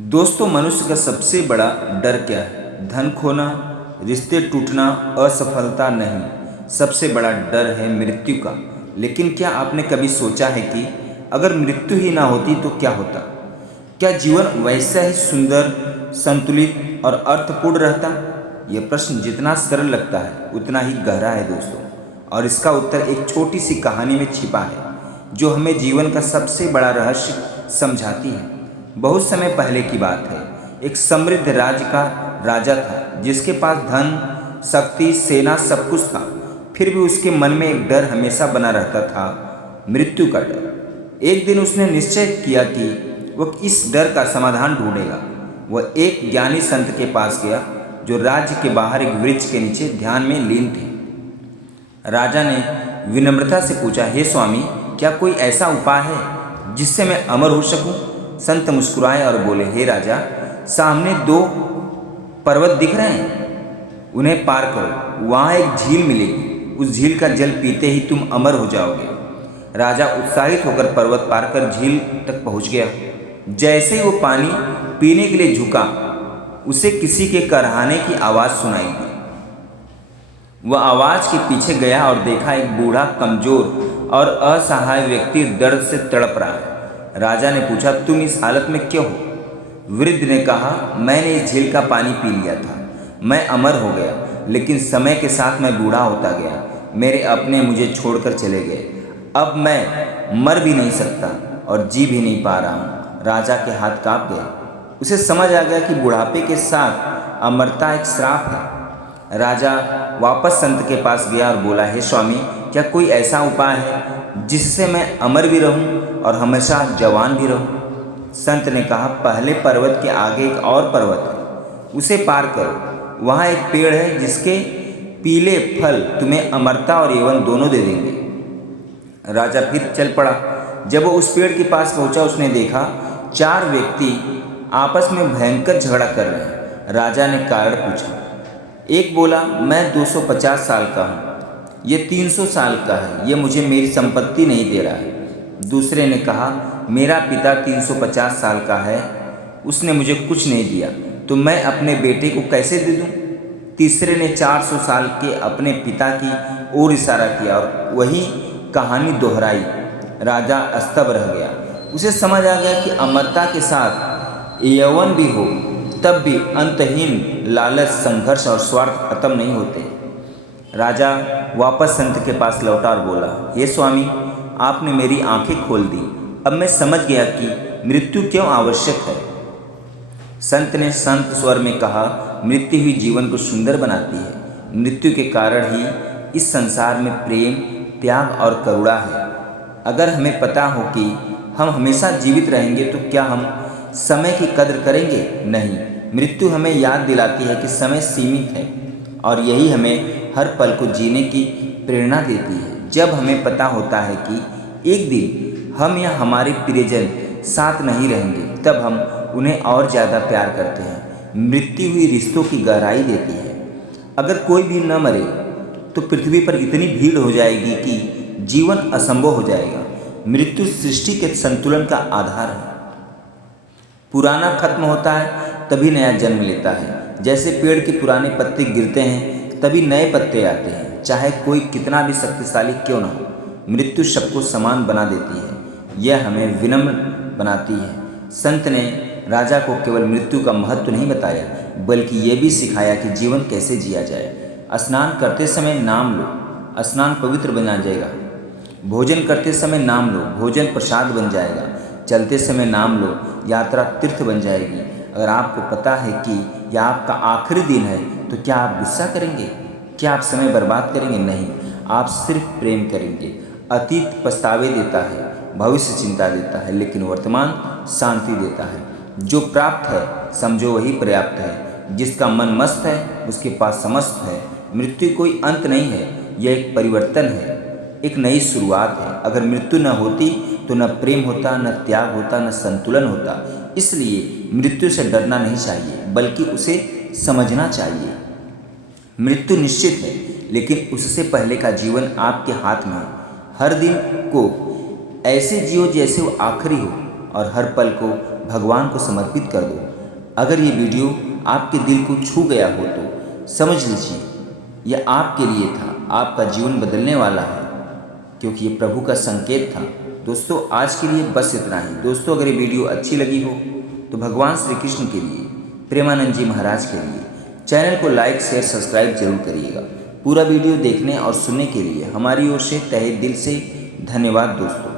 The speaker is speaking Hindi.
दोस्तों, मनुष्य का सबसे बड़ा डर क्या है? धन खोना, रिश्ते टूटना, असफलता नहीं। सबसे बड़ा डर है मृत्यु का। लेकिन क्या आपने कभी सोचा है कि अगर मृत्यु ही ना होती तो क्या होता? क्या जीवन वैसा ही सुंदर, संतुलित और अर्थपूर्ण रहता? यह प्रश्न जितना सरल लगता है उतना ही गहरा है दोस्तों। और इसका उत्तर एक छोटी सी कहानी में छिपा है, जो हमें जीवन का सबसे बड़ा रहस्य समझाती है। बहुत समय पहले की बात है। एक समृद्ध राज्य का राजा था, जिसके पास धन, शक्ति, सेना सब कुछ था। फिर भी उसके मन में एक डर हमेशा बना रहता था, मृत्यु का डर। एक दिन उसने निश्चय किया कि वह इस डर का समाधान ढूंढेगा। वह एक ज्ञानी संत के पास गया, जो राज्य के बाहर एक वृक्ष के नीचे ध्यान में लीन थे। राजा ने विनम्रता से पूछा, हे स्वामी, क्या कोई ऐसा उपाय है जिससे मैं अमर हो सकूं? संत मुस्कुराए और बोले, हे राजा, सामने दो पर्वत दिख रहे हैं, उन्हें पार करो। वहाँ एक झील मिलेगी, उस झील का जल पीते ही तुम अमर हो जाओगे। राजा उत्साहित होकर पर्वत पार कर झील तक पहुँच गया। जैसे ही वो पानी पीने के लिए झुका, उसे किसी के करहाने की आवाज़ सुनाई दी। वह आवाज़ के पीछे गया और देखा एक बूढ़ा, कमजोर और असहाय व्यक्ति दर्द से तड़प रहा है। राजा ने पूछा, तुम इस हालत में क्यों हो? वृद्ध ने कहा, मैंने इस झील का पानी पी लिया था, मैं अमर हो गया, लेकिन समय के साथ मैं बूढ़ा होता गया। मेरे अपने मुझे छोड़कर चले गए। अब मैं मर भी नहीं सकता और जी भी नहीं पा रहा हूँ। राजा के हाथ कांप गए। उसे समझ आ गया कि बुढ़ापे के साथ अमरता एक श्राप है। राजा वापस संत के पास गया और बोला, हे स्वामी, क्या कोई ऐसा उपाय है जिससे मैं अमर भी रहूं और हमेशा जवान भी रहूं? संत ने कहा, पहले पर्वत के आगे एक और पर्वत है, उसे पार करो। वहाँ एक पेड़ है जिसके पीले फल तुम्हें अमरता और यौवन दोनों दे देंगे। राजा फिर चल पड़ा। जब वो उस पेड़ के पास पहुंचा, उसने देखा 4 व्यक्ति आपस में भयंकर झगड़ा कर रहे हैं। राजा ने कारण पूछा। एक बोला, मैं 250 साल का हूँ, ये 300 साल का है, ये मुझे मेरी संपत्ति नहीं दे रहा है। दूसरे ने कहा, मेरा पिता 350 साल का है, उसने मुझे कुछ नहीं दिया, तो मैं अपने बेटे को कैसे दे दूँ? तीसरे ने 400 साल के अपने पिता की ओर इशारा किया और वही कहानी दोहराई। राजा अस्तब रह गया। उसे समझ आ गया कि अमरता के साथ यौवन भी हो, तब भी अंतहीन लालच, संघर्ष और स्वार्थ खत्म नहीं होते। राजा वापस संत के पास लौटा और बोला, हे स्वामी, आपने मेरी आंखें खोल दी। अब मैं समझ गया कि मृत्यु क्यों आवश्यक है। संत ने शांत स्वर में कहा, मृत्यु ही जीवन को सुंदर बनाती है। मृत्यु के कारण ही इस संसार में प्रेम, त्याग और करुणा है। अगर हमें पता हो कि हम हमेशा जीवित रहेंगे तो क्या हम समय की कद्र करेंगे? नहीं। मृत्यु हमें याद दिलाती है कि समय सीमित है और यही हमें हर पल को जीने की प्रेरणा देती है। जब हमें पता होता है कि एक दिन हम या हमारे प्रियजन साथ नहीं रहेंगे, तब हम उन्हें और ज़्यादा प्यार करते हैं। मृत्यु ही रिश्तों की गहराई देती है। अगर कोई भी न मरे तो पृथ्वी पर इतनी भीड़ हो जाएगी कि जीवन असंभव हो जाएगा। मृत्यु सृष्टि के संतुलन का आधार है। पुराना खत्म होता है तभी नया जन्म लेता है। जैसे पेड़ के पुराने पत्ते गिरते हैं तभी नए पत्ते आते हैं, चाहे कोई कितना भी शक्तिशाली क्यों ना हो। मृत्यु सबको समान बना देती है, यह हमें विनम्र बनाती है। संत ने राजा को केवल मृत्यु का महत्व नहीं बताया, बल्कि ये भी सिखाया कि जीवन कैसे जिया जाए। स्नान करते समय नाम लो, स्नान पवित्र बना जाएगा। भोजन करते समय नाम लो, भोजन प्रसाद बन जाएगा। चलते समय नाम लो, यात्रा तीर्थ बन जाएगी। अगर आपको पता है कि यह आपका आखिरी दिन है तो क्या आप गुस्सा करेंगे? क्या आप समय बर्बाद करेंगे? नहीं, आप सिर्फ प्रेम करेंगे। अतीत पछतावे देता है, भविष्य चिंता देता है, लेकिन वर्तमान शांति देता है। जो प्राप्त है समझो वही पर्याप्त है। जिसका मन मस्त है उसके पास समस्त है। मृत्यु कोई अंत नहीं है, यह एक परिवर्तन है, एक नई शुरुआत है। अगर मृत्यु न होती तो न प्रेम होता, न त्याग होता, न संतुलन होता। इसलिए मृत्यु से डरना नहीं चाहिए, बल्कि उसे समझना चाहिए। मृत्यु निश्चित है, लेकिन उससे पहले का जीवन आपके हाथ में है। हर दिन को ऐसे जियो जैसे वो आखिरी हो, और हर पल को भगवान को समर्पित कर दो। अगर ये वीडियो आपके दिल को छू गया हो तो समझ लीजिए यह आपके लिए था, आपका जीवन बदलने वाला है, क्योंकि ये प्रभु का संकेत था। दोस्तों आज के लिए बस इतना ही। दोस्तों अगर ये वीडियो अच्छी लगी हो तो भगवान श्री कृष्ण के लिए, प्रेमानंद जी महाराज के लिए चैनल को लाइक शेयर सब्सक्राइब जरूर करिएगा। पूरा वीडियो देखने और सुनने के लिए हमारी ओर से तहे दिल से धन्यवाद दोस्तों।